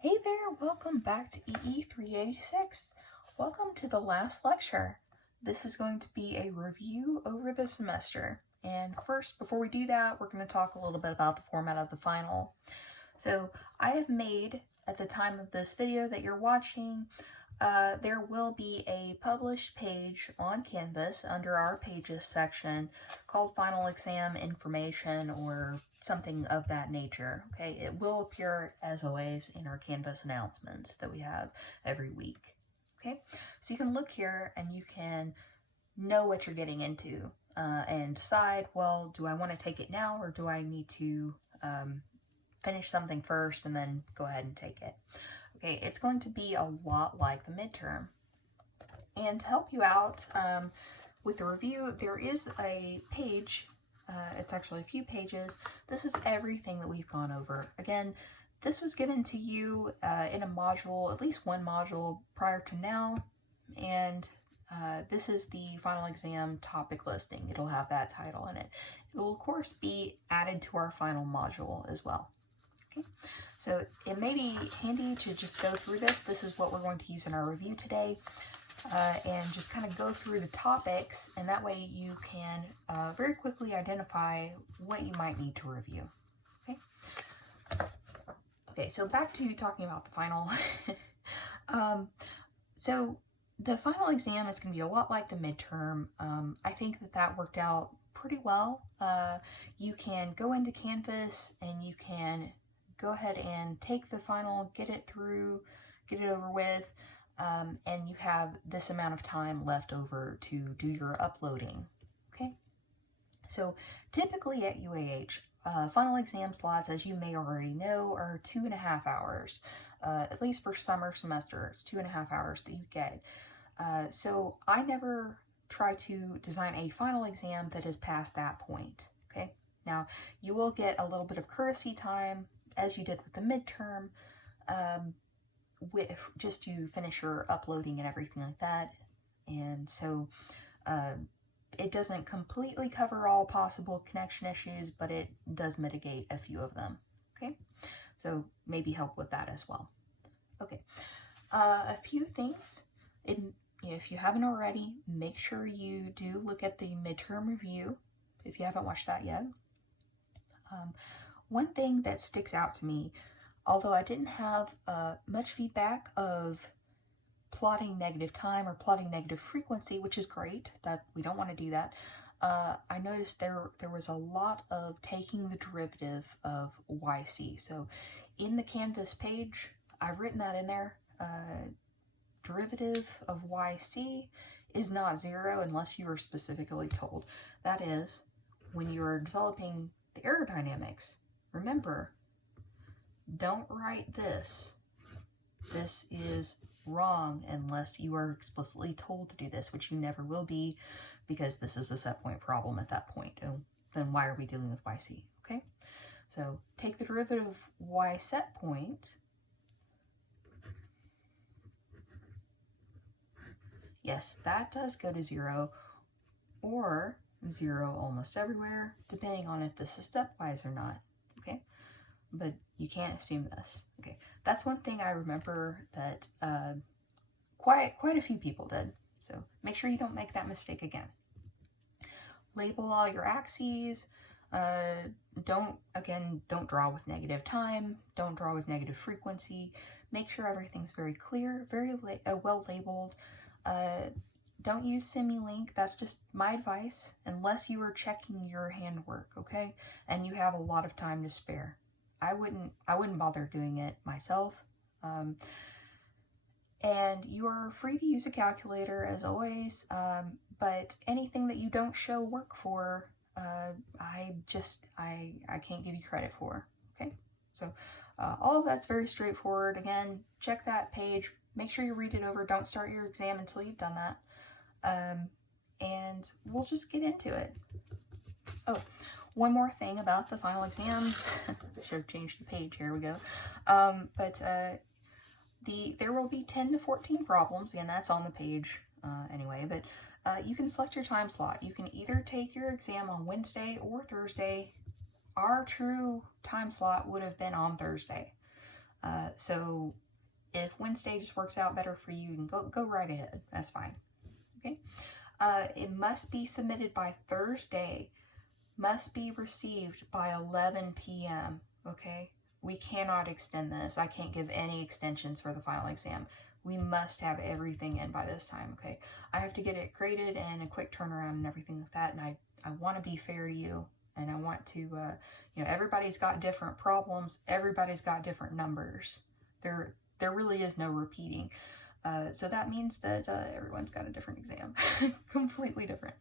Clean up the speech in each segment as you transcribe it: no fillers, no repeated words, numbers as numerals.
Hey there, welcome back to EE 386. Welcome to the last lecture. This is going to be a review over the semester. And first, before we do that, we're going to talk a little bit about the format of the final. So I have made, at the time of this video that you're watching, there will be a published page on Canvas under our Pages section called Final Exam Information or something of that nature. Okay, it will appear as always in our Canvas announcements that we have every week. Okay, so you can look here and you can know what you're getting into and decide, well, do I want to take it now or do I need to finish something first and then go ahead and take it? Okay, it's going to be a lot like the midterm. And to help you out with the review, there is a page. It's actually a few pages. This is everything that we've gone over. Again, this was given to you in a module, at least one module prior to now. And this is the final exam topic listing. It'll have that title in it. It will, of course, be added to our final module as well. Okay, so it may be handy to just go through this. This is what we're going to use in our review today, and just kind of go through the topics, and that way you can very quickly identify what you might need to review. Okay, so back to talking about the final. So the final exam is going to be a lot like the midterm. I think that worked out pretty well. You can go into Canvas and you can go ahead and take the final, get it through, get it over with, and you have this amount of time left over to do your uploading. Okay, so typically at UAH, final exam slots, as you may already know, are 2.5 hours. At least for summer semester, it's 2.5 hours that you get. So I never try to design a final exam that is past that point. Okay, now you will get a little bit of courtesy time, as you did with the midterm, with just to finish your uploading and everything like that. And so it doesn't completely cover all possible connection issues, but it does mitigate a few of them. Okay, so maybe help with that as well. Okay, a few things. If you haven't already, make sure you do look at the midterm review if you haven't watched that yet. One thing that sticks out to me, although I didn't have much feedback of plotting negative time or plotting negative frequency, which is great, that we don't want to do that, I noticed there was a lot of taking the derivative of YC. So in the Canvas page, I've written that in there. Derivative of YC is not 0 unless you are specifically told. That is, when you are developing the aerodynamics, remember, don't write this. This is wrong unless you are explicitly told to do this, which you never will be, because this is a set point problem at that point. And then why are we dealing with YC? Okay, so take the derivative of Y set point. Yes, that does go to 0, or 0 almost everywhere, depending on if this is stepwise or not. Okay, but you can't assume this. Okay, that's one thing I remember that quite a few people did. So make sure you don't make that mistake again. Label all your axes. Don't draw with negative time. Don't draw with negative frequency. Make sure everything's very clear, very well labeled. Don't use Simulink. That's just my advice, unless you are checking your handwork, okay? And you have a lot of time to spare. I wouldn't bother doing it myself. And you are free to use a calculator as always, but anything that you don't show work for, I can't give you credit for, okay? So all of that's very straightforward. Again, check that page. Make sure you read it over. Don't start your exam until you've done that. And we'll just get into it. Oh, one more thing about the final exam. I should have changed the page. Here we go. There will be 10 to 14 problems. Again, that's on the page anyway. But you can select your time slot. You can either take your exam on Wednesday or Thursday. Our true time slot would have been on Thursday. So if Wednesday just works out better for you, you can go right ahead. That's fine. Okay. It must be submitted by Thursday. Must be received by 11 p.m. Okay. We cannot extend this. I can't give any extensions for the final exam. We must have everything in by this time. Okay. I have to get it graded and a quick turnaround and everything like that. And I want to be fair to you. And I want to, everybody's got different problems. Everybody's got different numbers. There really is no repeating. So that means that everyone's got a different exam. Completely different.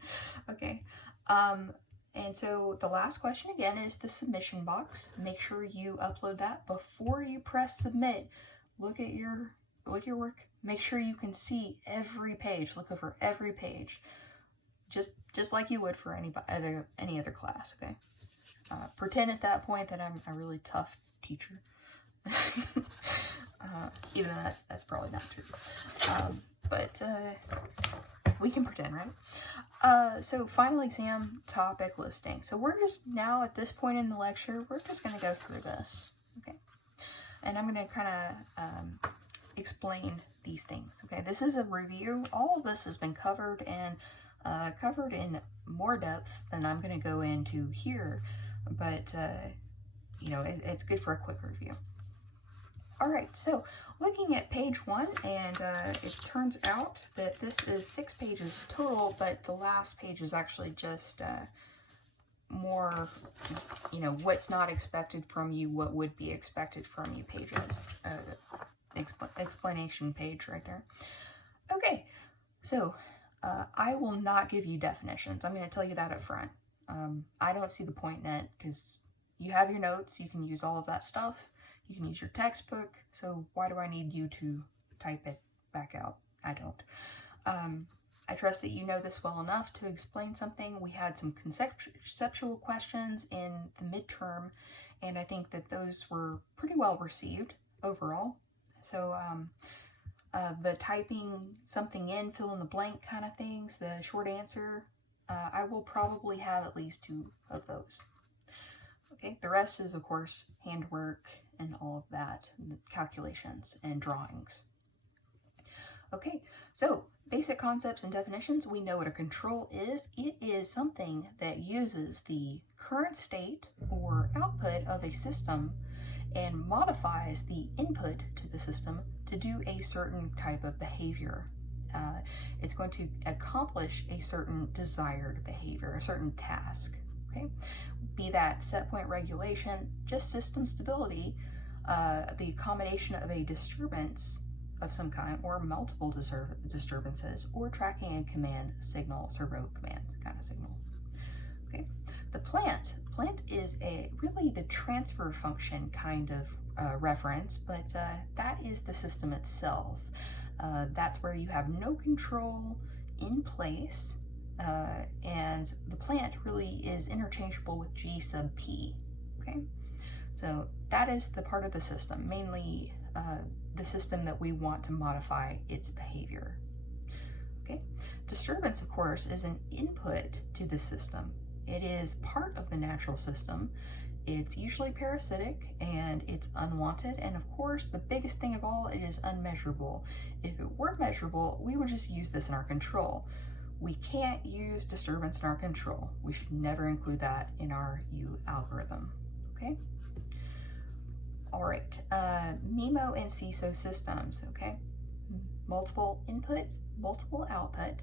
Okay. And so the last question again is the submission box. Make sure you upload that before you press submit. Look at your work. Make sure you can see every page. Look over every page. Just like you would for any other class, okay? Pretend at that point that I'm a really tough teacher. Even though that's probably not true. But we can pretend, right? So final exam topic listing. So we're just now at this point in the lecture, we're just going to go through this, okay? And I'm going to kind of explain these things, okay? This is a review. All of this has been covered and covered in more depth than I'm going to go into here, but it's good for a quick review. All right, so looking at page 1, and it turns out that this is 6 pages total, but the last page is actually just more, what's not expected from you, what would be expected from you pages, explanation page right there. Okay, so I will not give you definitions. I'm going to tell you that up front. I don't see the point in it because you have your notes. You can use all of that stuff. You can use your textbook. So why do I need you to type it back out? I don't. I trust that you know this well enough to explain something. We had some conceptual questions in the midterm, and I think that those were pretty well received overall. So the typing something in, fill in the blank kind of things, the short answer, I will probably have at least 2 of those. Okay, the rest is, of course, handwork and all of that, calculations and drawings. Okay, so basic concepts and definitions. We know what a control is. It is something that uses the current state or output of a system and modifies the input to the system to do a certain type of behavior. It's going to accomplish a certain desired behavior, a certain task, okay? Be that set point regulation, just system stability, the accommodation of a disturbance of some kind, or multiple disturbances, or tracking a command signal, servo command kind of signal, okay? The plant is really the transfer function kind of reference, but that is the system itself. That's where you have no control in place, and the plant really is interchangeable with G sub P, okay? So that is the part of the system, mainly the system that we want to modify its behavior, okay? Disturbance, of course, is an input to the system. It is part of the natural system. It's usually parasitic and it's unwanted. And of course, the biggest thing of all, it is unmeasurable. If it were measurable, we would just use this in our control. We can't use disturbance in our control. We should never include that in our U algorithm, okay? All right, MIMO and CISO systems, okay? Multiple input, multiple output,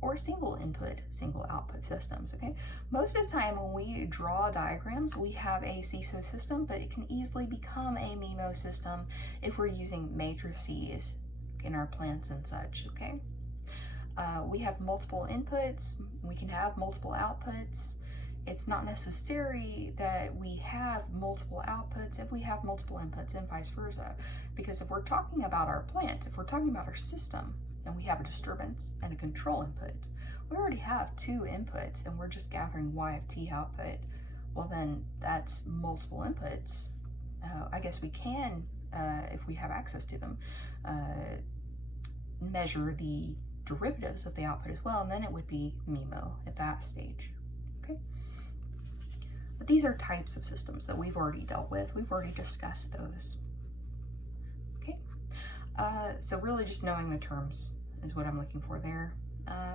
or single input, single output systems, okay? Most of the time when we draw diagrams, we have a CISO system, but it can easily become a MIMO system if we're using matrices in our plants and such, okay? We have multiple inputs, we can have multiple outputs. It's not necessary that we have multiple outputs if we have multiple inputs and vice versa. Because if we're talking about our plant, if we're talking about our system, and we have a disturbance and a control input, we already have 2 inputs and we're just gathering Y of T output. Well, then that's multiple inputs. I guess we can, if we have access to them, measure the derivatives of the output as well, and then it would be MIMO at that stage, okay? But these are types of systems that we've already dealt with. We've already discussed those. So really just knowing the terms is what I'm looking for there.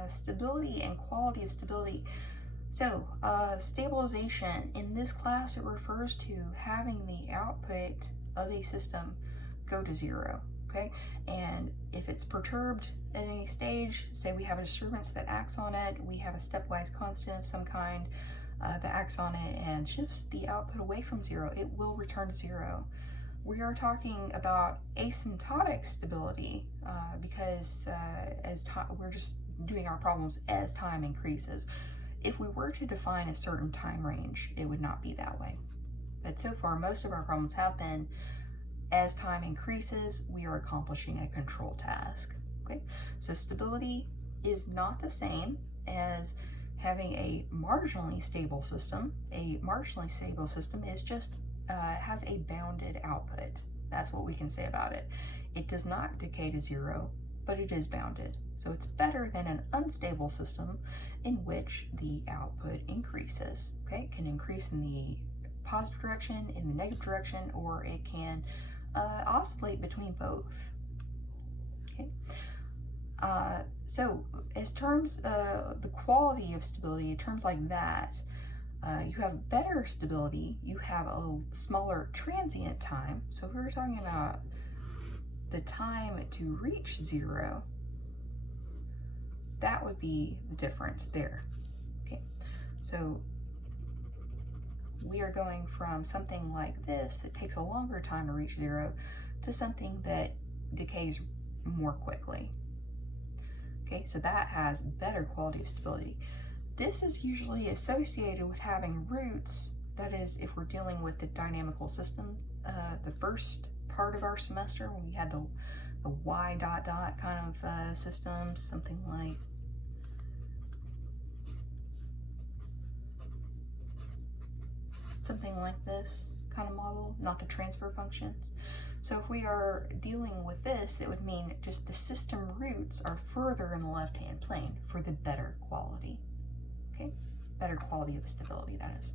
Stability and quality of stability. So stabilization, in this class it refers to having the output of a system go to zero, okay? And if it's perturbed at any stage, say we have a disturbance that acts on it, we have a stepwise constant of some kind that acts on it and shifts the output away from zero, it will return to zero. We are talking about asymptotic stability because we're just doing our problems as time increases. If we were to define a certain time range, it would not be that way. But so far, most of our problems have been as time increases, we are accomplishing a control task. Okay, so stability is not the same as having a marginally stable system. A marginally stable system is just has a bounded output. That's what we can say about it. It does not decay to zero, but it is bounded. So it's better than an unstable system in which the output increases. Okay, it can increase in the positive direction, in the negative direction, or it can oscillate between both. Okay. So as terms, the quality of stability, terms like that, you have better stability, you have a smaller transient time. So if we were talking about the time to reach zero, that would be the difference there. Okay, so we are going from something like this that takes a longer time to reach zero to something that decays more quickly. Okay, so that has better quality of stability. This is usually associated with having roots. That is, if we're dealing with the dynamical system, the first part of our semester when we had the y dot dot kind of systems, something like this kind of model, not the transfer functions. So if we are dealing with this, it would mean just the system roots are further in the left-hand plane for the better quality. Okay, better quality of stability, that is.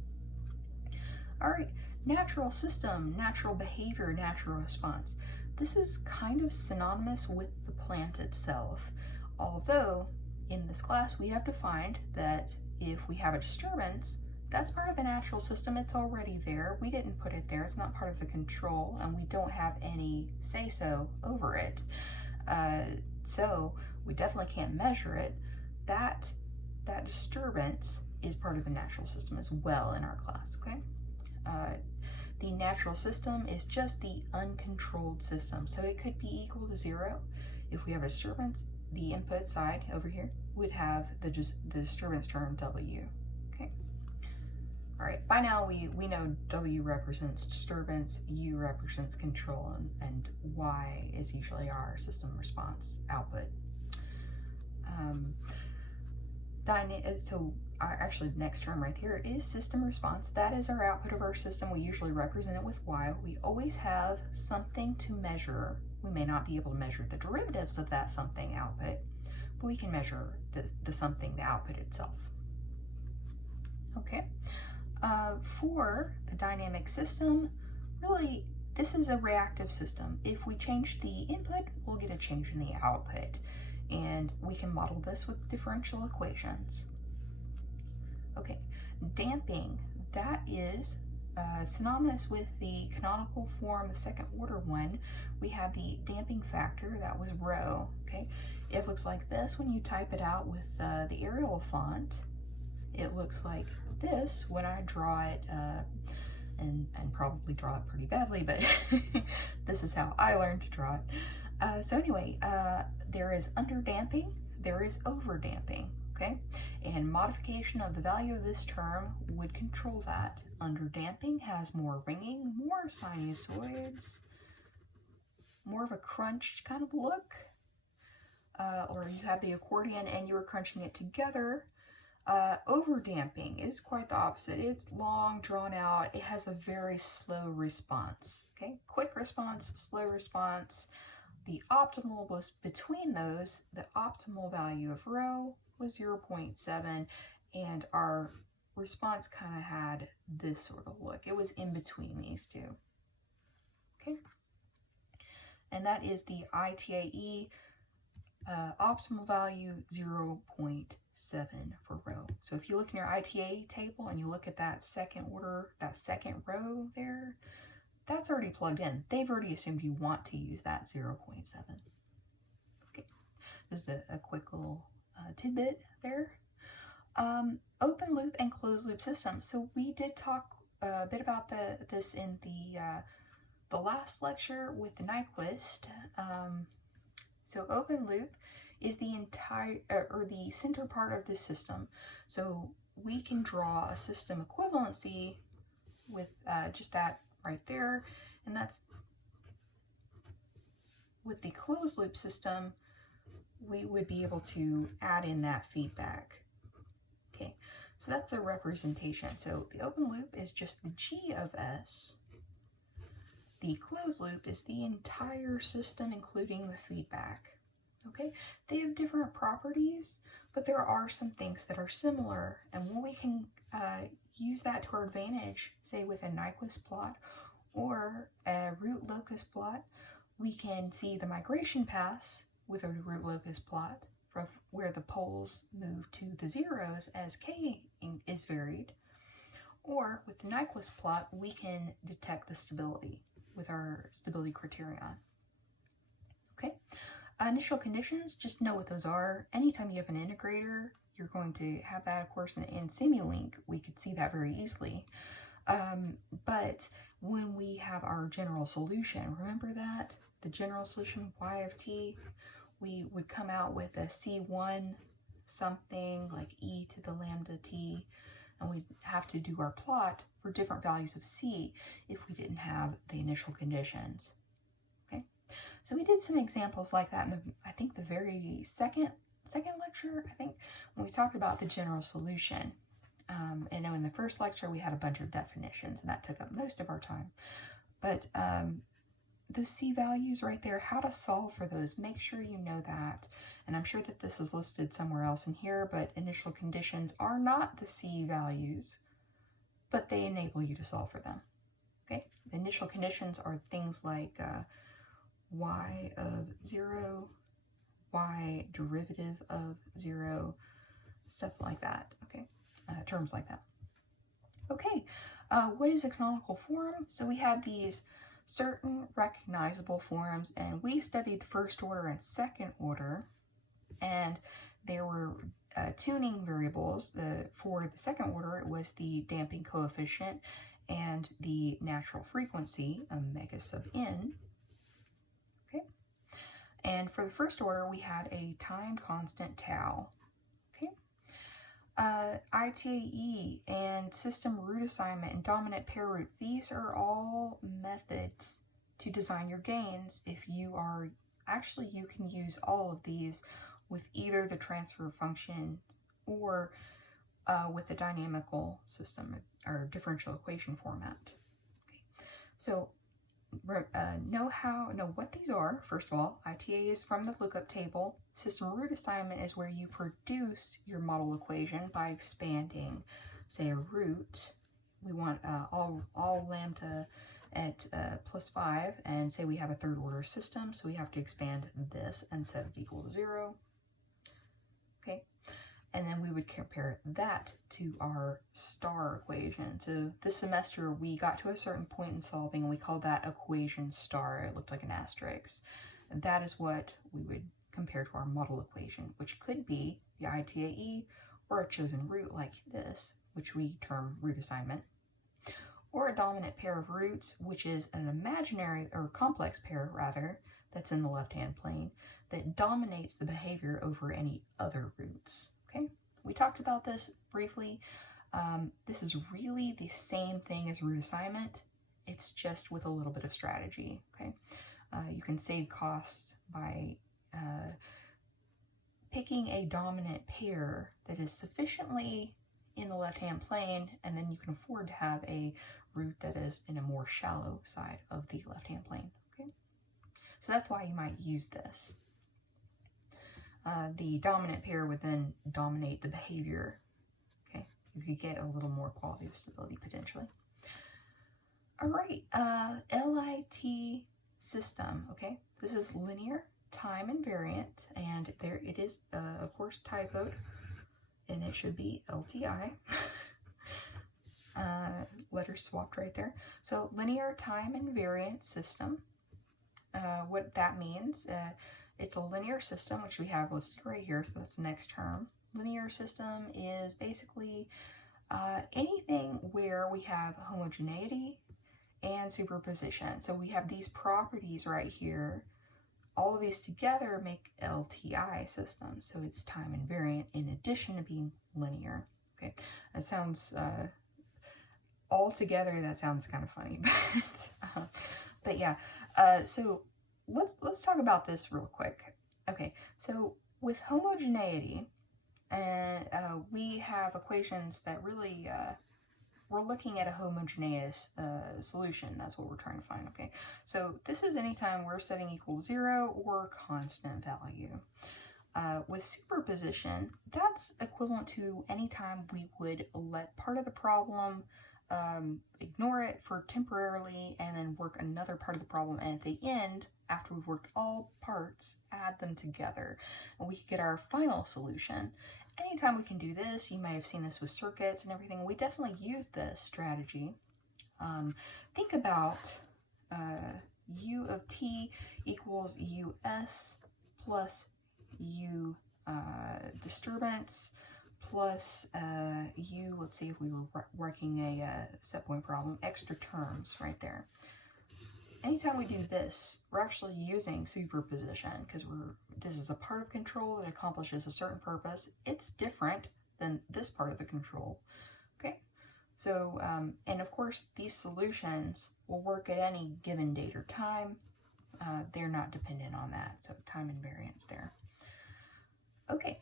All right, natural system, natural behavior, natural response. This is kind of synonymous with the plant itself, although in this class we have defined that if we have a disturbance, that's part of the natural system. It's already there. We didn't put it there. It's not part of the control, and we don't have any say-so over it. So we definitely can't measure it. That disturbance is part of the natural system as well in our class, okay? The natural system is just the uncontrolled system. So it could be equal to zero. If we have a disturbance, the input side over here would have the disturbance term W, okay? All right, by now we know W represents disturbance, U represents control, and Y is usually our system response output. So actually the next term right here is system response. That is our output of our system. We usually represent it with Y. We always have something to measure. We may not be able to measure the derivatives of that something output, but we can measure the something, the output itself. Okay. For a dynamic system, really, this is a reactive system. If we change the input, we'll get a change in the output. And we can model this with differential equations. Okay, damping, that is synonymous with the canonical form, the second order one. We have the damping factor, that was rho, okay? It looks like this when you type it out with the Arial font. It looks like this when I draw it, and probably draw it pretty badly, but this is how I learned to draw it. So anyway, there is underdamping, there is overdamping, okay? And modification of the value of this term would control that. Underdamping has more ringing, more sinusoids, more of a crunched kind of look. Or you have the accordion and you are crunching it together. Overdamping is quite the opposite. It's long, drawn out. It has a very slow response, okay? Quick response, slow response. The optimal was between those. The optimal value of rho was 0.7, and our response kind of had this sort of look. It was in between these two, okay? and that is the ITAE optimal value 0.7 for rho. So if you look in your ITA table and you look at that second order, that second row there, that's already plugged in. They've already assumed you want to use that 0.7. Okay, just a quick little tidbit there. Open loop and closed loop system. So we did talk a bit about this in the last lecture with Nyquist. So open loop is the entire or the center part of this system. So we can draw a system equivalency with just that right there, and that's with the closed loop system. We would be able to add in that feedback. Okay, so that's the representation. So the open loop is just the G of S. The closed loop is the entire system, including the feedback. Okay, they have different properties, but there are some things that are similar, and when we can use that to our advantage, say with a Nyquist plot or a root locus plot, we can see the migration paths with a root locus plot from where the poles move to the zeros as k is varied, or with the Nyquist plot, we can detect the stability with our stability criterion. Okay, initial conditions, just know what those are. Anytime you have an integrator, you're going to have that, of course, in Simulink. We could see that very easily. But when we have our general solution, remember that? The general solution y of t, we would come out with a C1 something like e to the lambda t, and we'd have to do our plot for different values of c if we didn't have the initial conditions. Okay, so we did some examples like that in I think the very second lecture, I think, when we talked about the general solution. And in the first lecture we had a bunch of definitions, and that took up most of our time. But those C values right there, how to solve for those, make sure you know that. And I'm sure that this is listed somewhere else in here, but initial conditions are not the C values, but they enable you to solve for them. Okay, the initial conditions are things like y of 0, y derivative of 0, stuff like that. Okay, terms like that. Okay, what is a canonical form? So we have these certain recognizable forms, and we studied first order and second order, and there were tuning variables. For the second order, it was the damping coefficient and the natural frequency, omega sub n. Okay, and for the first order, we had a time constant tau. Okay, ITAE and system root assignment and dominant pair root, these are all methods to design your gains. If you are, actually you can use all of these with either the transfer function or with the dynamical system or differential equation format. Okay. So know what these are. First of all, ITA is from the lookup table. System root assignment is where you produce your model equation by expanding, say, a root. We want all lambda at plus 5, and say we have a third order system, so we have to expand this and set it equal to 0. Okay, and then we would compare that to our star equation. So this semester we got to a certain point in solving, and we called that equation star. It looked like an asterisk. And that is what we would compare to our model equation, which could be the ITAE or a chosen root like this, which we term root assignment, or a dominant pair of roots, which is an imaginary or complex pair rather that's in the left-hand plane that dominates the behavior over any other roots. Okay, we talked about this briefly. This is really the same thing as root assignment. It's just with a little bit of strategy. Okay, you can save costs by picking a dominant pair that is sufficiently in the left-hand plane, and then you can afford to have a root that is in a more shallow side of the left-hand plane. Okay, so that's why you might use this. The dominant pair would then dominate the behavior. Okay, you could get a little more quality of stability potentially. All right, LIT system, okay? This is linear, time invariant, and there it is, of course, typoed, and it should be LTI. Letters swapped right there. So linear time invariant system. What that means, it's a linear system, which we have listed right here, so that's the next term. Linear system is basically anything where we have homogeneity and superposition. So we have these properties right here. All of these together make LTI systems. So it's time invariant in addition to being linear. Okay, that sounds all together. That sounds kind of funny, but yeah. So let's talk about this real quick. Okay, so with homogeneity, and we have equations that really we're looking at a homogeneous solution. That's what we're trying to find, okay? So this is anytime we're setting equal to 0 or constant value. With superposition, that's equivalent to anytime we would let part of the problem, ignore it for temporarily, and then work another part of the problem, and at the end, after we've worked all parts, add them together, and we could get our final solution. Anytime we can do this, you may have seen this with circuits and everything, we definitely use this strategy. Think about u of t equals us plus u disturbance plus u, let's see if we were working a set point problem, extra terms right there. Anytime we do this, we're actually using superposition because this is a part of control that accomplishes a certain purpose. It's different than this part of the control. Okay, so and of course these solutions will work at any given date or time. They're not dependent on that, so time invariance there. Okay,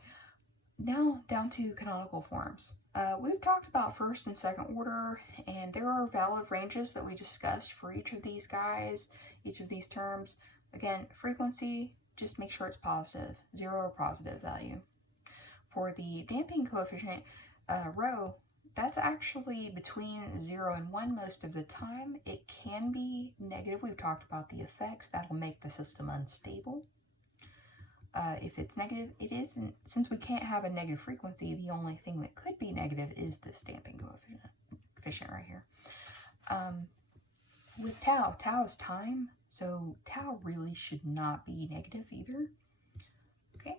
now down to canonical forms. We've talked about first and second order, and there are valid ranges that we discussed for each of these guys, each of these terms. Again, frequency, just make sure it's positive, 0 or positive value. For the damping coefficient, rho, that's actually between 0 and 1 most of the time. It can be negative. We've talked about the effects. That'll make the system unstable. If it's negative, it isn't. Since we can't have a negative frequency, the only thing that could be negative is this damping coefficient right here. With tau, tau is time, so tau really should not be negative either. Okay.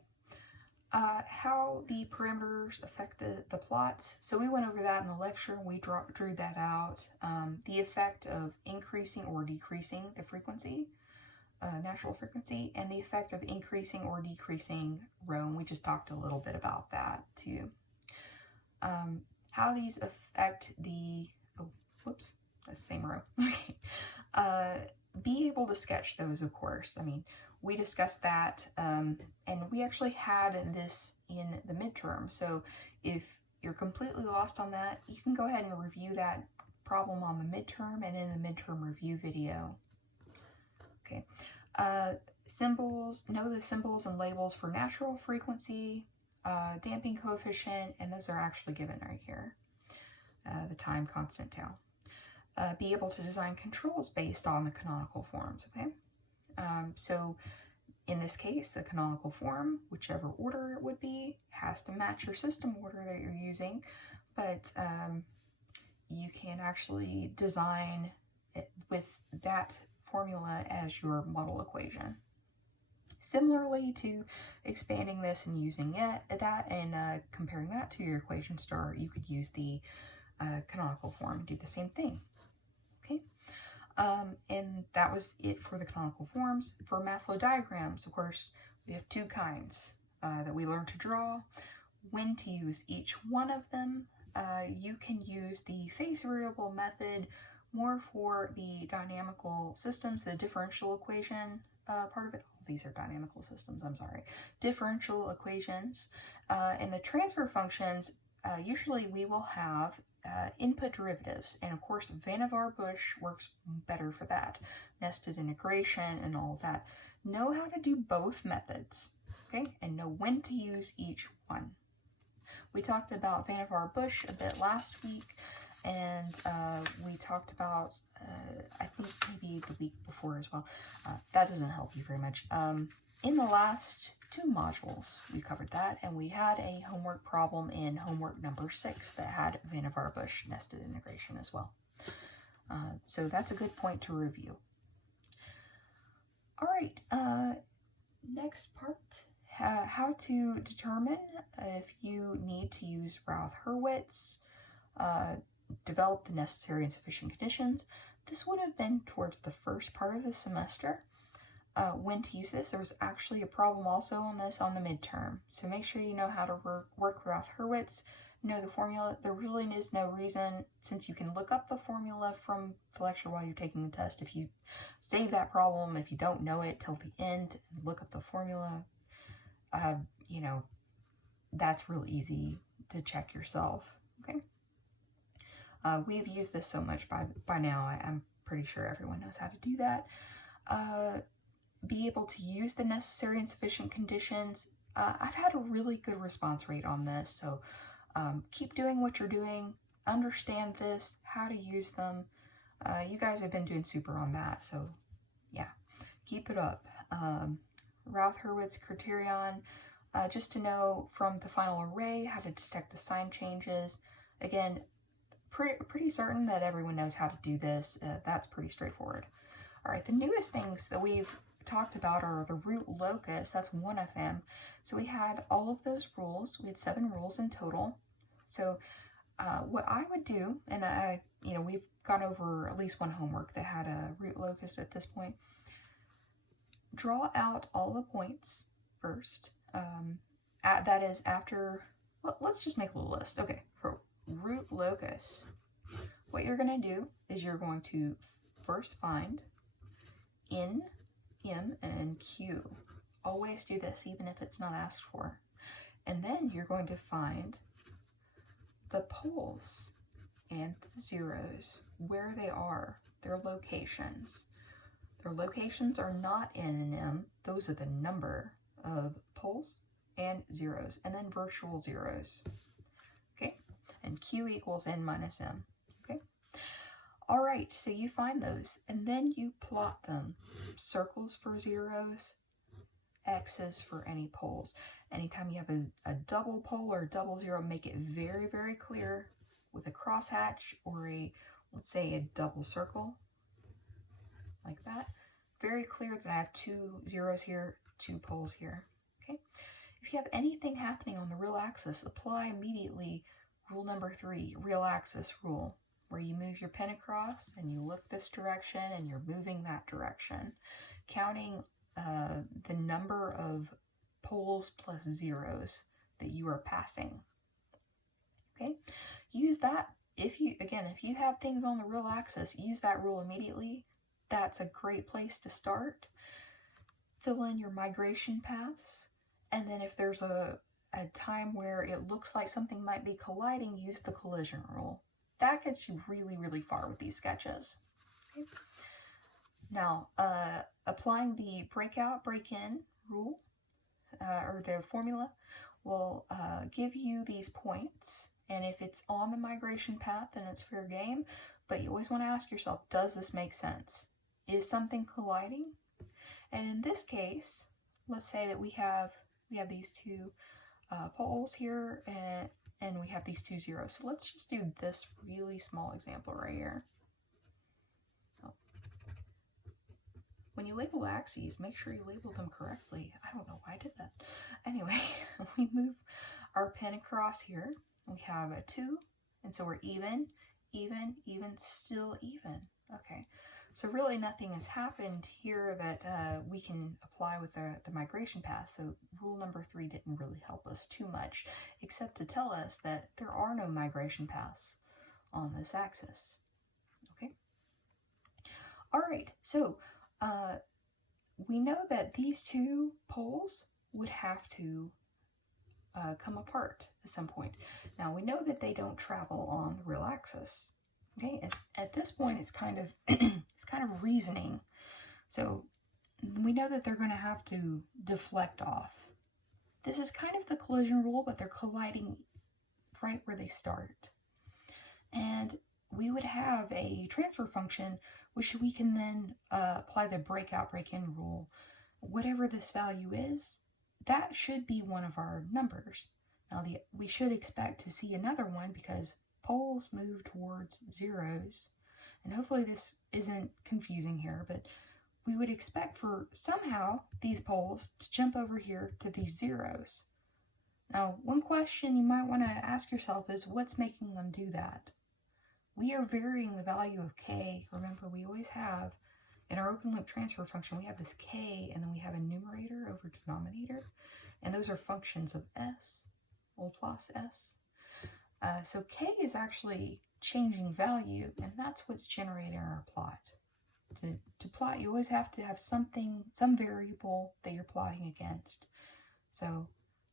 How the parameters affect the plots. So we went over that in the lecture. We drew that out. The effect of increasing or decreasing the frequency. Natural frequency, and the effect of increasing or decreasing rho, and we just talked a little bit about that too. How these affect the, that's the same row. Okay. Be able to sketch those, of course. I mean, we discussed that, and we actually had this in the midterm, so if you're completely lost on that, you can go ahead and review that problem on the midterm and in the midterm review video. Okay, symbols, know the symbols and labels for natural frequency, damping coefficient, and those are actually given right here, the time constant tau. Be able to design controls based on the canonical forms, okay? So in this case, the canonical form, whichever order it would be, has to match your system order that you're using, but you can actually design it with that formula as your model equation. Similarly to expanding this and using that and comparing that to your equation star, you could use the canonical form and do the same thing. Okay, and that was it for the canonical forms. For math flow diagrams, of course, we have two kinds that we learn to draw. When to use each one of them, you can use the phase variable method more for the dynamical systems, the differential equation part of it. All these are dynamical systems, I'm sorry. Differential equations. And the transfer functions, usually we will have input derivatives. And of course, Van of our Bush works better for that. Nested integration and all of that. Know how to do both methods, okay? And know when to use each one. We talked about Van of our Bush a bit last week, and we talked about, I think maybe the week before as well. That doesn't help you very much. In the last 2 modules, we covered that, and we had a homework problem in homework number 6 that had Vannevar-Bush nested integration as well. So that's a good point to review. All right, next part, how to determine if you need to use Routh-Hurwitz, develop the necessary and sufficient conditions. This would have been towards the first part of the semester. When to use this. There was actually a problem also on this on the midterm. So make sure you know how to work Routh-Hurwitz, know the formula. There really is no reason, since you can look up the formula from the lecture while you're taking the test. If you save that problem, if you don't know it till the end, and look up the formula, you know, that's real easy to check yourself, okay? We've used this so much by now, I'm pretty sure everyone knows how to do that. Be able to use the necessary and sufficient conditions. I've had a really good response rate on this, so keep doing what you're doing, understand this, how to use them. You guys have been doing super on that, so yeah, keep it up. Routh-Hurwitz criterion, just to know from the final array how to detect the sign changes. Again, pretty certain that everyone knows how to do this. That's pretty straightforward. All right, the newest things that we've talked about are the root locus. That's one of them. So we had all of those rules. We had 7 rules in total. So what I would do, and we've gone over at least one homework that had a root locus at this point. Draw out all the points first. That is after. Well, let's just make a little list. Okay, for root locus, what you're going to do is you're going to first find N, M, and Q. Always do this, even if it's not asked for. And then you're going to find the poles and the zeros, where they are, their locations. Their locations are not N and M. Those are the number of poles and zeros, and then virtual zeros. Okay? And Q equals N minus M. Okay? All right, so you find those, and then you plot them. Circles for zeros, X's for any poles. Anytime you have a double pole or a double zero, make it very, very clear with a crosshatch or let's say a double circle, like that. Very clear that I have 2 zeros here, 2 poles here, okay? If you have anything happening on the real axis, apply immediately rule number 3, real axis rule, where you move your pen across and you look this direction and you're moving that direction, counting the number of poles plus zeros that you are passing. Okay, use that. If you have things on the real axis, use that rule immediately. That's a great place to start. Fill in your migration paths, and then if there's a time where it looks like something might be colliding, use the collision rule. That gets you really, really far with these sketches. Okay. Now, applying the breakout, break-in rule, or the formula, will give you these points. And if it's on the migration path, then it's fair game. But you always want to ask yourself, does this make sense? Is something colliding? And in this case, let's say that we have these 2 poles here, and we have these 2 zeros. So let's just do this really small example right here. When you label axes, make sure you label them correctly. I don't know why I did that. Anyway, we move our pen across here. We have a 2, and so we're even, still even. Okay, so really nothing has happened here that we can apply with the migration path. So rule number 3 didn't really help us too much, except to tell us that there are no migration paths on this axis. Okay. All right, so we know that these 2 poles would have to come apart at some point. Now we know that they don't travel on the real axis. Okay, at this point it's kind of it's kind of reasoning. So we know that they're going to have to deflect off. This is kind of the collision rule, but they're colliding right where they start. And we would have a transfer function which we can then apply the breakout break-in rule. Whatever this value is, that should be one of our numbers. Now we should expect to see another one because poles move towards zeros. And hopefully this isn't confusing here, but we would expect for somehow these poles to jump over here to these zeros. Now, one question you might want to ask yourself is what's making them do that? We are varying the value of k. Remember, we always have, in our open loop transfer function, we have this k, and then we have a numerator over denominator, and those are functions of s, old plus s. So k is actually changing value, and that's what's generating our plot. To plot, you always have to have something, some variable that you're plotting against. So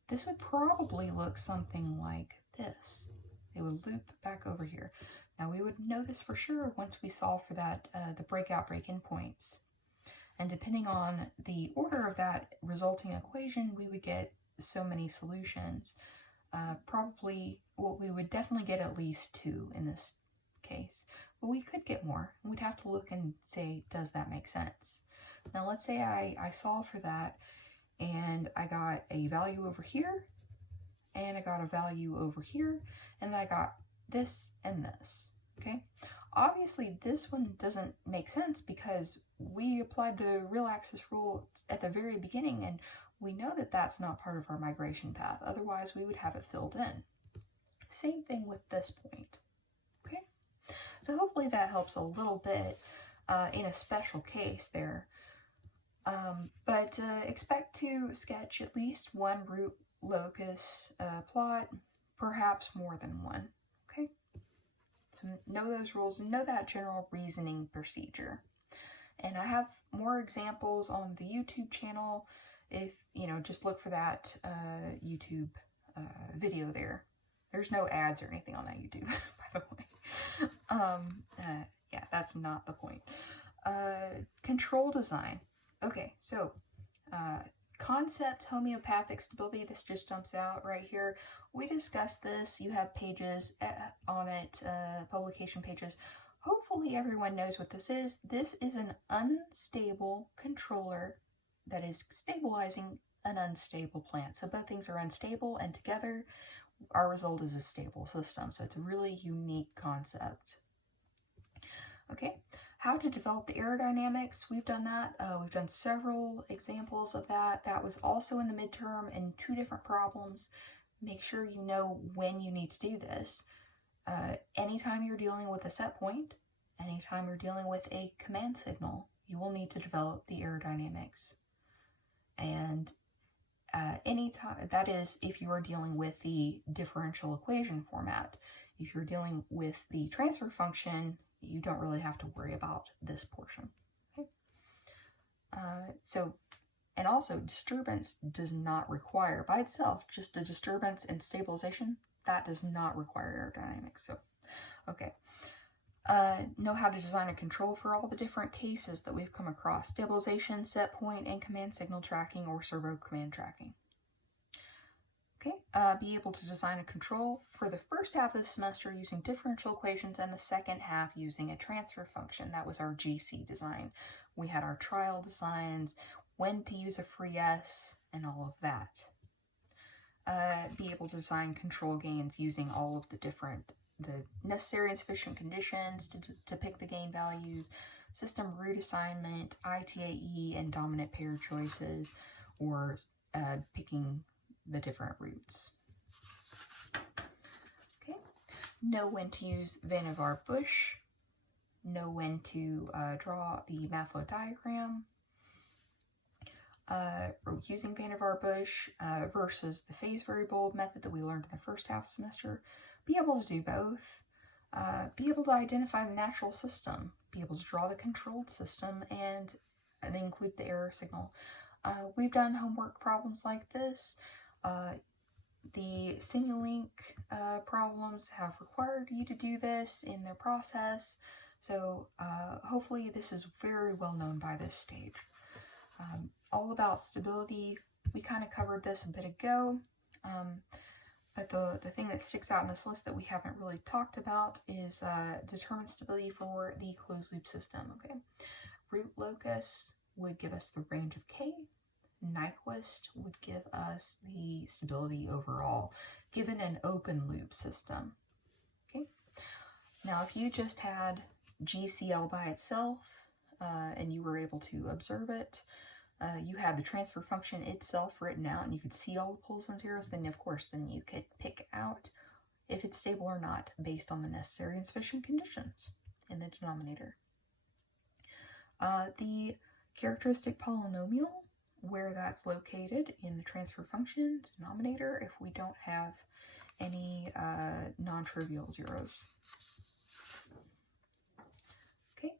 this would probably look something like this. It would loop back over here. Now we would know this for sure once we solve for that, the breakout break-in points. And depending on the order of that resulting equation, we would get so many solutions. Probably, well, we would definitely get at least 2 in this case, but we could get more. We'd have to look and say, does that make sense? Now let's say I solve for that and I got a value over here and I got a value over here and then I got this and this, okay? Obviously this one doesn't make sense because we applied the real axis rule at the very beginning and we know that that's not part of our migration path. Otherwise we would have it filled in. Same thing with this point, okay? So hopefully that helps a little bit in a special case there. But expect to sketch at least one root locus plot, perhaps more than one, okay? So know those rules, know that general reasoning procedure. And I have more examples on the YouTube channel. If, just look for that YouTube video there. There's no ads or anything on that YouTube, by the way. Yeah, that's not the point. Control design. Okay, so concept homeopathic stability, this just jumps out right here. We discussed this. You have pages on it, publication pages. Hopefully everyone knows what this is. This is an unstable controller that is stabilizing an unstable plant. So both things are unstable, and together our result is a stable system. So it's a really unique concept. Okay, how to develop the aerodynamics. We've done that. We've done several examples of that. That was also in the midterm in 2 different problems. Make sure you know when you need to do this. Anytime you're dealing with a set point, anytime you're dealing with a command signal, you will need to develop the aerodynamics. And anytime, that is if you are dealing with the differential equation format. If you're dealing with the transfer function, you don't really have to worry about this portion. Okay? And also disturbance does not require by itself, just a disturbance and stabilization, that does not require aerodynamics. So, okay. Know how to design a control for all the different cases that we've come across: stabilization, set point, and command signal tracking or servo command tracking. Okay, be able to design a control for the first half of the semester using differential equations and the second half using a transfer function. That was our GC design. We had our trial designs, when to use a free S, and all of that. Be able to design control gains using all of the necessary and sufficient conditions to pick the gain values, system root assignment, ITAE, and dominant pair choices, or picking the different roots. Okay, know when to use Van der Waals-Bush, know when to draw the math flow diagram, using Van der Waals-Bush versus the phase variable method that we learned in the first half semester. Be able to do both. Be able to identify the natural system, be able to draw the controlled system, and include the error signal. We've done homework problems like this. The Simulink problems have required you to do this in their process, so hopefully this is very well known by this stage. All about stability, we kind of covered this a bit ago. But the thing that sticks out in this list that we haven't really talked about is determine stability for the closed loop system. Okay, root locus would give us the range of k. Nyquist would give us the stability overall, given an open loop system. Okay. Now, if you just had GCL by itself and you were able to observe it, you had the transfer function itself written out and you could see all the poles and zeros, then of course, then you could pick out if it's stable or not based on the necessary and sufficient conditions in the denominator. The characteristic polynomial, where that's located in the transfer function denominator if we don't have any non-trivial zeros. Okay,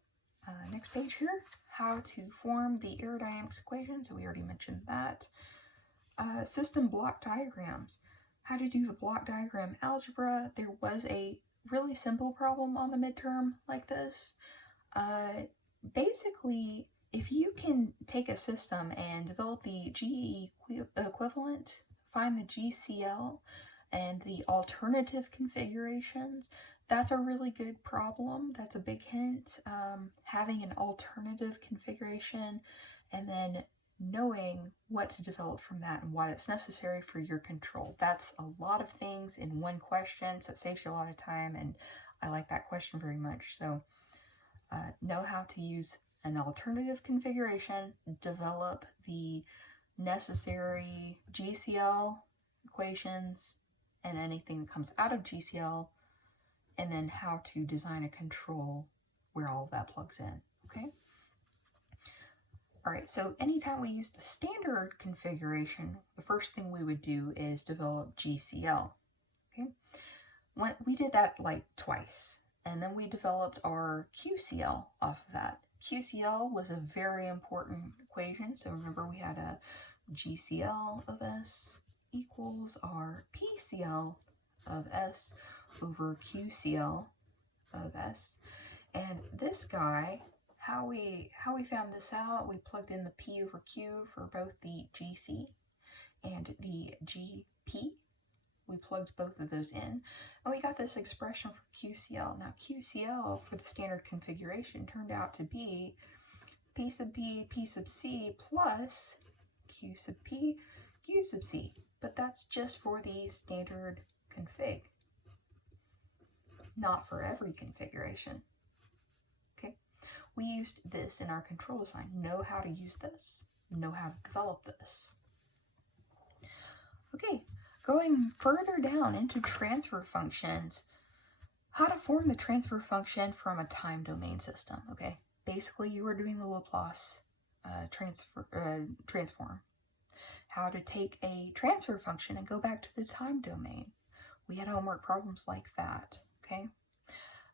next page here, how to form the aerodynamics equation. So we already mentioned that. System block diagrams. How to do the block diagram algebra. There was a really simple problem on the midterm like this. Basically, if you can take a system and develop the GE equivalent, find the GCL and the alternative configurations, that's a really good problem. That's a big hint. Having an alternative configuration and then knowing what to develop from that and why it's necessary for your control. That's a lot of things in one question, so it saves you a lot of time, and I like that question very much. So know how to use an alternative configuration, develop the necessary GCL equations and anything that comes out of GCL, and then how to design a control where all of that plugs in, okay? All right, so anytime we use the standard configuration, the first thing we would do is develop GCL, okay? We did that like twice, and then we developed our QCL off of that. QCL was a very important equation, so remember we had a GCL of S equals our PCL of S over QCL of S. And this guy, how we found this out, we plugged in the P over Q for both the GC and the GP. We plugged both of those in, and we got this expression for QCL. Now, QCL for the standard configuration turned out to be P sub B, P sub C plus Q sub P, Q sub C. But that's just for the standard config, not for every configuration. Okay, we used this in our control design. Know how to use this, know how to develop this. Okay, going further down into transfer functions, how to form the transfer function from a time domain system, okay? Basically, you were doing the Laplace transform. How to take a transfer function and go back to the time domain. We had homework problems like that, okay?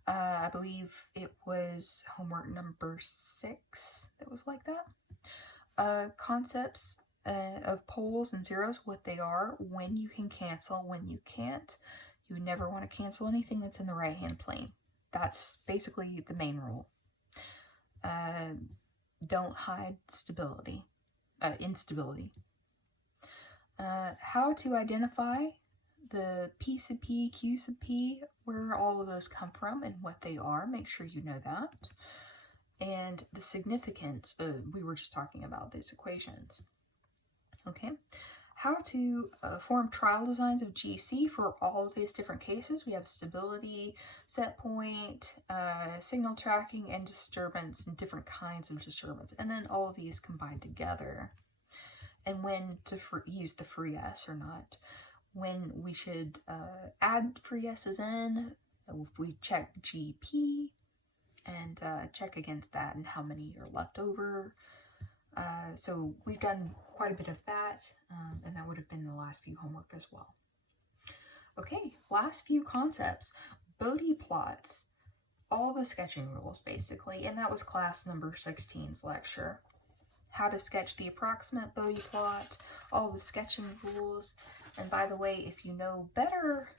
I believe it was homework number 6 that was like that. Concepts of poles and zeros, what they are, when you can cancel, when you can't. You never want to cancel anything that's in the right-hand plane. That's basically the main rule. Don't hide stability, instability. How to identify the P sub P, Q sub P, where all of those come from and what they are. Make sure you know that. And the significance, we were just talking about these equations. Okay, how to form trial designs of GC for all of these different cases. We have stability, set point, signal tracking, and disturbance, and different kinds of disturbance, and then all of these combined together. And when to use the free S or not. When we should add free S's in, if we check GP and check against that and how many are left over. So we've done quite a bit of that, and that would have been the last few homework as well. Okay, last few concepts. Bode plots, all the sketching rules basically, and that was class number 16's lecture. How to sketch the approximate Bode plot, all the sketching rules. And by the way, if you know better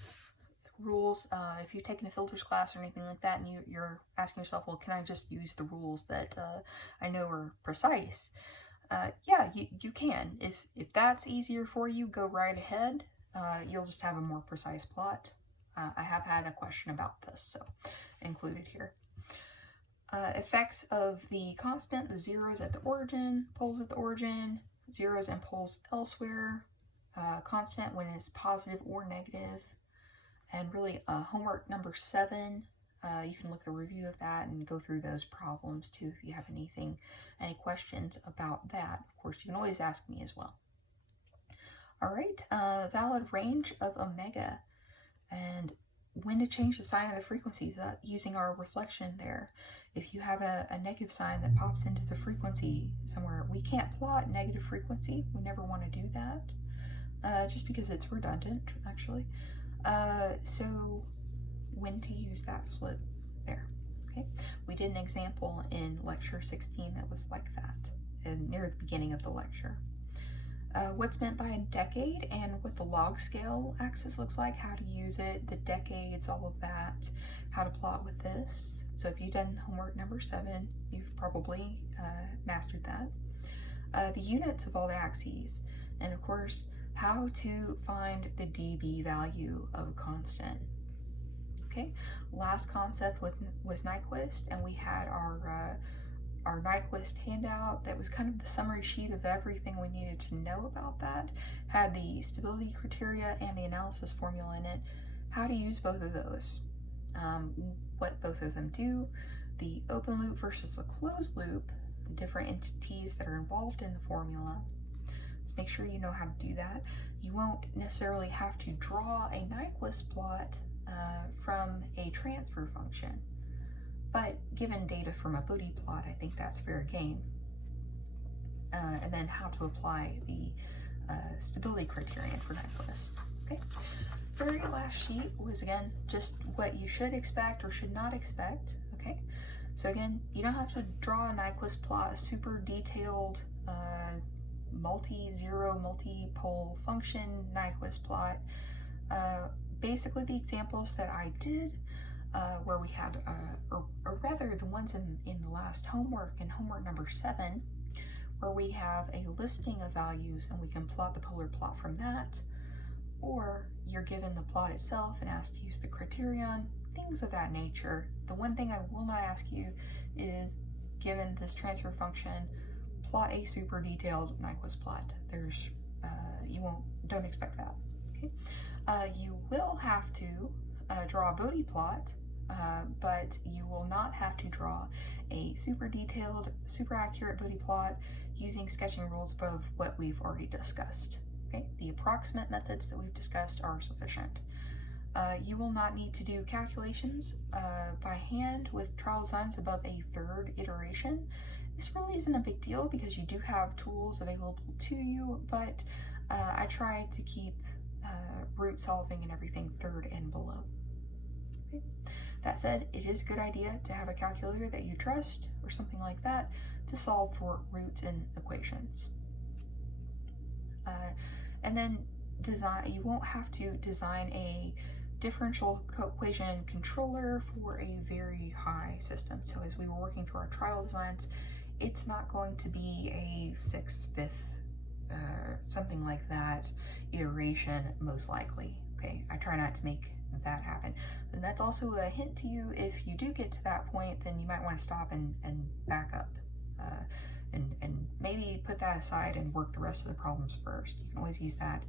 rules, if you've taken a filters class or anything like that, and you're asking yourself, well, can I just use the rules that I know are precise? Yeah, you can. If that's easier for you, go right ahead. you'll just have a more precise plot. I have had a question about this, so included here. Effects of the constant, the zeros at the origin, poles at the origin, zeros and poles elsewhere, constant when it's positive or negative, and really homework number 7. You can look at the review of that and go through those problems too if you have any questions about that. Of course, you can always ask me as well. All right, valid range of omega, and when to change the sign of the frequency, using our reflection there. If you have a negative sign that pops into the frequency somewhere, we can't plot negative frequency. We never want to do that, just because it's redundant, actually. So when to use that flip there, okay? We did an example in lecture 16 that was like that, and near the beginning of the lecture. What's meant by a decade and what the log scale axis looks like, how to use it, the decades, all of that, how to plot with this. So if you've done homework number 7, you've probably mastered that. The units of all the axes, and of course, how to find the dB value of a constant. Okay, last concept was Nyquist, and we had our Nyquist handout that was kind of the summary sheet of everything we needed to know about that. Had the stability criteria and the analysis formula in it, how to use both of those, what both of them do, the open loop versus the closed loop, the different entities that are involved in the formula. So make sure you know how to do that. You won't necessarily have to draw a Nyquist plot from a transfer function. But given data from a Bodhi plot, I think that's fair game. And then how to apply the stability criterion for Nyquist. Okay. Very last sheet was, again, just what you should expect or should not expect. Okay. So again, you don't have to draw a Nyquist plot, a super detailed multi-zero, multi-pole function Nyquist plot. Basically the examples that I did, where we had, or rather the ones in the last homework, in homework number 7, where we have a listing of values and we can plot the polar plot from that, or you're given the plot itself and asked to use the criterion, things of that nature. The one thing I will not ask you is, given this transfer function, plot a super detailed Nyquist plot. There's, don't expect that, okay? You will have to draw a Bodhi plot, but you will not have to draw a super detailed, super accurate Bodhi plot using sketching rules above what we've already discussed. Okay, the approximate methods that we've discussed are sufficient. You will not need to do calculations by hand with trial designs above a 3rd iteration. This really isn't a big deal because you do have tools available to you, but I try to keep root solving and everything 3rd and below. Okay. That said, it is a good idea to have a calculator that you trust or something like that to solve for roots in equations. And then you won't have to design a differential equation controller for a very high system. So as we were working through our trial designs, it's not going to be a 6th, 5th, something like that iteration, most likely. Okay, I try not to make that happen. And that's also a hint to you, if you do get to that point, then you might want to stop and back up. And maybe put that aside and work the rest of the problems first. You can always use that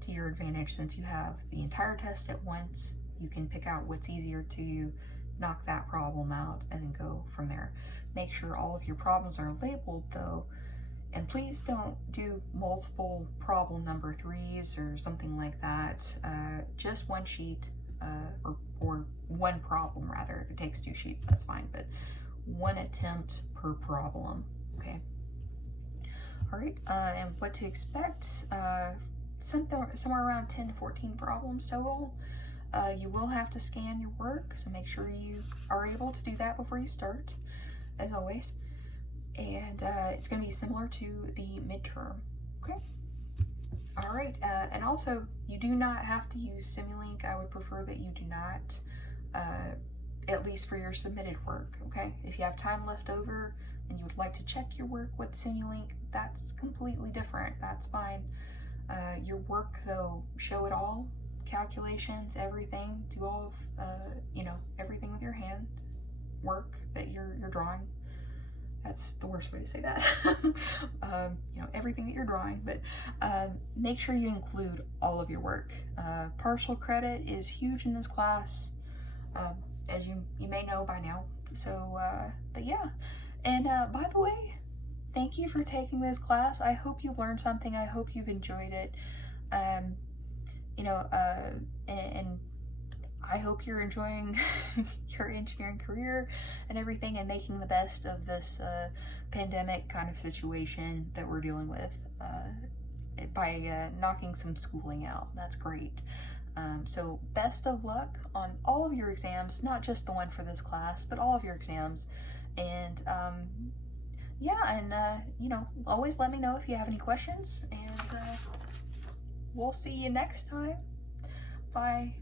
to your advantage since you have the entire test at once. You can pick out what's easier to you, knock that problem out, and then go from there. Make sure all of your problems are labeled though, and please don't do multiple problem number 3s or something like that. Just one sheet, or one problem rather. If it takes 2 sheets, that's fine, but one attempt per problem. Okay. All right, and what to expect, somewhere around 10 to 14 problems total. You will have to scan your work, so make sure you are able to do that before you start, as always. And it's going to be similar to the midterm, okay? All right, and also, you do not have to use Simulink. I would prefer that you do not, at least for your submitted work, okay? If you have time left over, and you would like to check your work with Simulink, that's completely different. That's fine. Your work, though, show it all, calculations, everything, do all of, everything with your hand, work that you're drawing. That's the worst way to say that. Everything that you're drawing, but make sure you include all of your work. Partial credit is huge in this class, as you may know by now. So, but yeah. And by the way, thank you for taking this class. I hope you've learned something. I hope you've enjoyed it. And I hope you're enjoying your engineering career and everything, and making the best of this pandemic kind of situation that we're dealing with by knocking some schooling out. That's great. So best of luck on all of your exams, not just the one for this class, but all of your exams. And always let me know if you have any questions, and we'll see you next time. Bye.